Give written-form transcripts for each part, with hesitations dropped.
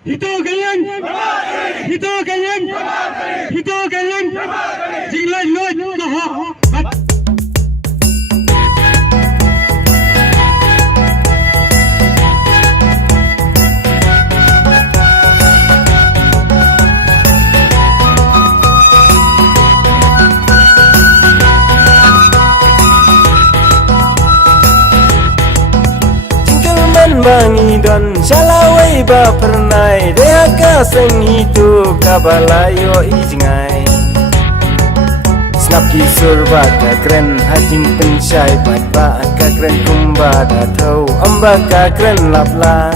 Hito kalian, hito kalian, hito kalian, jinglan loy kaho. Bangi don shalawai ba pernai deha ka seng hitu kabalayo ijngai snap ki surba ka kren hajing pensyai bat ba ka kren kumba da thau amba ka kren lapla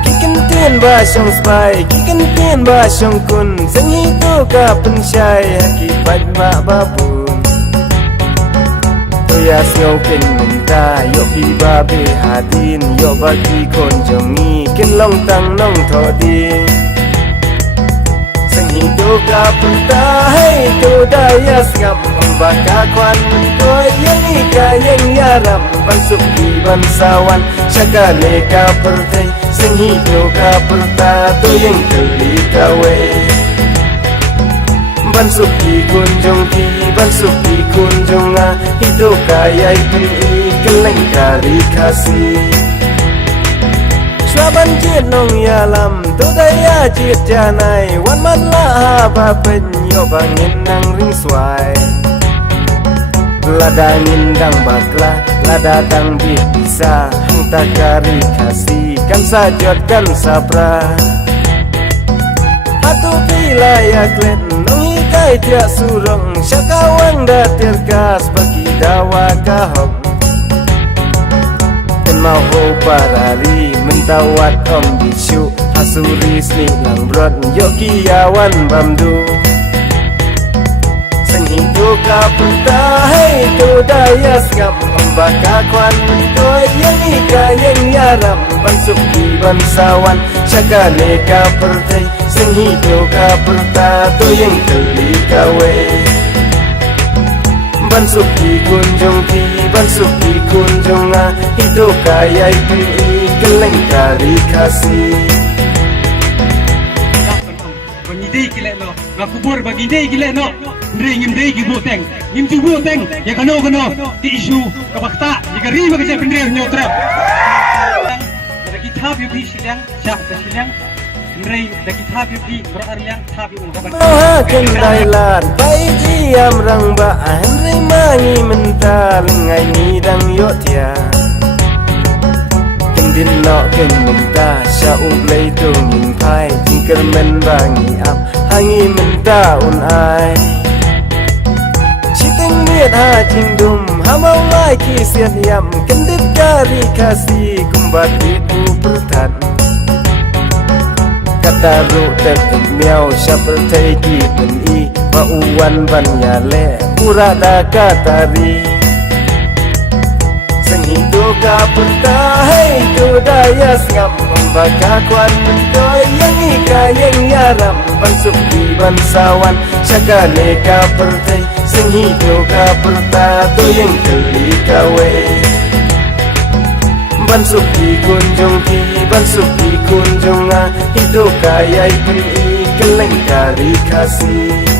kiken tien ba shong spai kiken tien ba shong kun seng hitu ka pensyai haki bat ma babu ya snow ken minta yo pi ba be hadin yo ba ki kon jongi ken long tang nong tho di sing hidu ka punta hey tu daya ngam ba ka kwan ko yang ika yang yaram ban suk di ban sawan syakale ka pertai sing hidu ka punta tu yang teli ka we ban suki kunjung ki ban suki kunjung a hidup kaya pun keleng kari kasih swaban jit nong yalam tu daya jit janai wan man la ba penyo bangin nang ring swai ladangin dang bakla lada dang bisa hang kari kasih kan sajot kan sabra atu pilaya klen kai tiak surong syakawang da terkas bagi dawa kahong ken mau ho parari mentawat om bisu hasuri snilang brot yo kiawan bamdu seng hidu ka punta hey tu daya ngam membaka kwan to yang ika yang yaram bansuk di bansawan syakale ka pertai sing hidu ka perta to yang teli kawe ban suki kunjung a hidu kaya pi keleng kari kasih Bagi kile no, ngakubur bagi dei kile no, ndri ngim dei ki boteng, ngim tu boteng, ya kano ti isu kabakta, ya kari bagi saya pendiri nyotra. Dagi thap yu bi silang, syah silang, ndri dagi thap yu bi berarliang thap yu kabar. Maha kendailan, bai jiam rang ba ndri mangi mental ngai ni dang yo tia. Din no ken minta sya ublay tu min pai jingker men bangi ap hangi minta un ai chiteng miet ha jingdum hamau lai ki siat yam kendit kari kasi kumbat itu pertan kata ru tek miao sya pertai ki pen i wa uwan ban ya le pura da katari hidup ka punta hey tu daya ngam membaka kwan to yang ika yang yaram bansuk di bansawan syakale ka pertai sing hidup ka punta to yang teli kawe bansuk di kunjung a hidup kaya pun keleng kari kasih